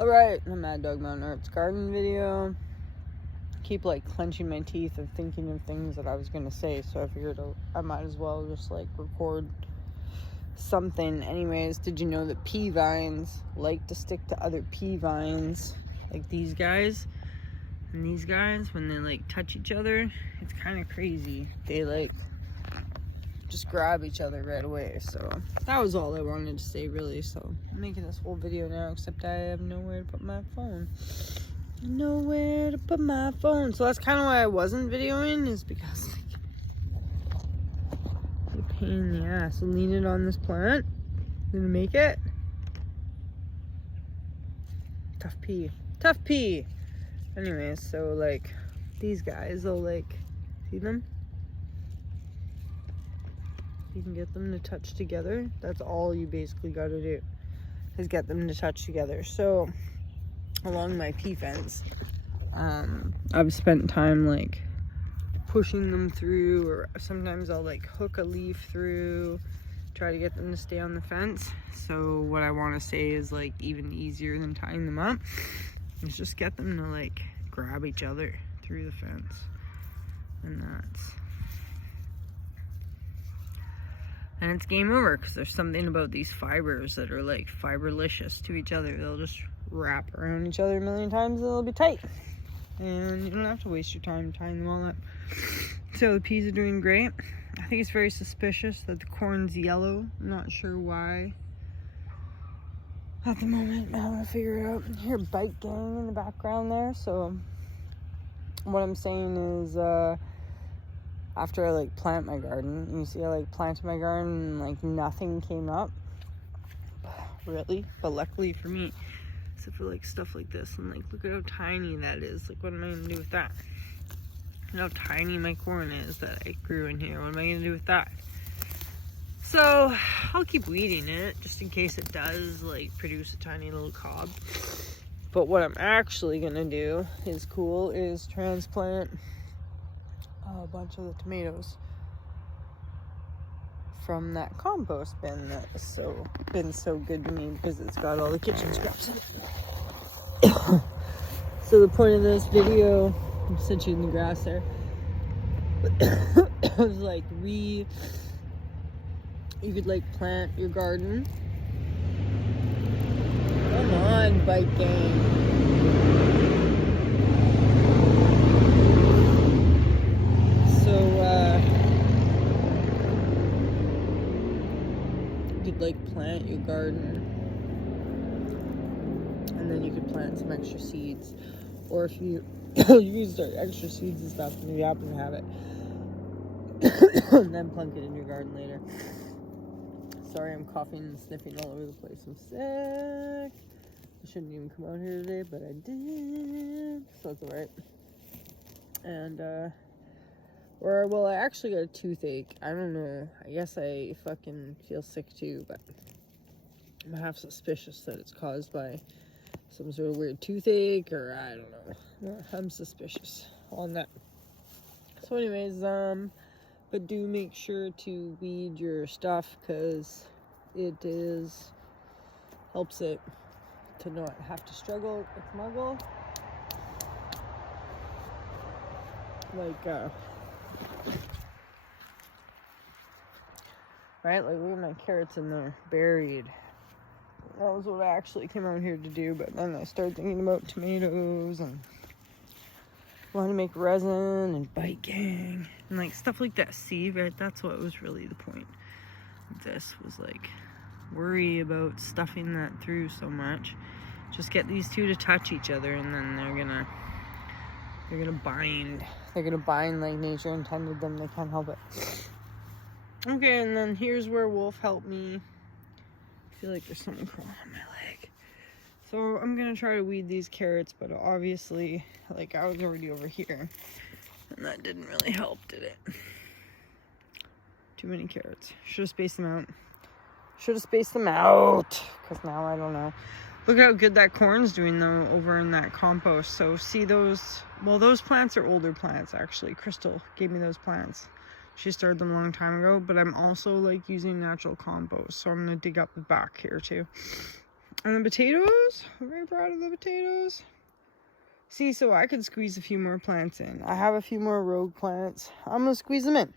Alright, the Mad Dog Mountain Arts Garden video. Keep like clenching my teeth of thinking of things that I was gonna say, so I figured I might as well just like record something. Anyways, did you know that pea vines like to stick to other pea vines? Like these guys and these guys, when they like touch each other, it's kind of crazy. They like just grab each other right away. So that was all I wanted to say, really. So I'm making this whole video now, except I have nowhere to put my phone. Nowhere to put my phone. So that's kind of why I wasn't videoing, is because like, it's a pain in the ass. Lean it on this plant. Gonna make it. Tough pee. Tough pee. Anyways, so like these guys, they'll like, see them? You can get them to touch together. That's all you basically got to do, is get them to touch together. So along my pea fence, I've spent time like pushing them through, or sometimes I'll like hook a leaf through, try to get them to stay on the fence. So what I want to say is like even easier than tying them up is just get them to like grab each other through the fence. And it's game over, because there's something about these fibers that are like fiberlicious to each other. They'll just wrap around each other a million times and they'll be tight. And you don't have to waste your time tying them all up. So the peas are doing great. I think it's very suspicious that the corn's yellow. I'm not sure why at the moment. I'm gonna figure it out. I hear bike gang in the background there. So what I'm saying is, after I like plant my garden, you see I like planted my garden and like nothing came up, really. But luckily for me, except for like stuff like this, and like look at how tiny that is. Like what am I gonna do with that? And how tiny my corn is that I grew in here. What am I gonna do with that? So I'll keep weeding it just in case it does like produce a tiny little cob. But what I'm actually gonna do is transplant a bunch of the tomatoes from that compost bin that has been so good to me, because it's got all the kitchen scraps in it. So the point of this video, I'm stitching in the grass there, was like you could like plant your garden. Come on, bike gang. You could like plant your garden, and then you could plant some extra seeds, or if you you can start extra seeds and stuff and you happen to have it, and then plunk it in your garden later. Sorry, I'm coughing and sniffing all over the place. I'm sick. I shouldn't even come out here today, but I did, so it's alright. And I actually got a toothache. I don't know. I guess I fucking feel sick too, but I'm half suspicious that it's caused by some sort of weird toothache, or I don't know. I'm suspicious on that. So anyways, but do make sure to weed your stuff, because it helps it to not have to struggle with muggle. Like, right? Like, look at my carrots in there, buried. That was what I actually came out here to do, but then I started thinking about tomatoes and wanting to make resin and bike gang and like stuff like that. See, right? That's what was really the point of this, was like worry about stuffing that through so much. Just get these two to touch each other, and then they're gonna bind. They're gonna bind like nature intended them. They can't help it. Okay, and then here's where Wolf helped me. I feel like there's something crawling on my leg. So I'm gonna try to weed these carrots, but obviously, like, I was already over here, and that didn't really help, did it? Too many carrots. Should have spaced them out. Because now I don't know. Look how good that corn's doing though over in that compost. So see those, well, those plants are older plants actually. Crystal gave me those plants. She started them a long time ago, but I'm also like using natural compost. So I'm gonna dig up the back here too. And the potatoes, I'm very proud of the potatoes. See, so I could squeeze a few more plants in. I have a few more rogue plants. I'm gonna squeeze them in.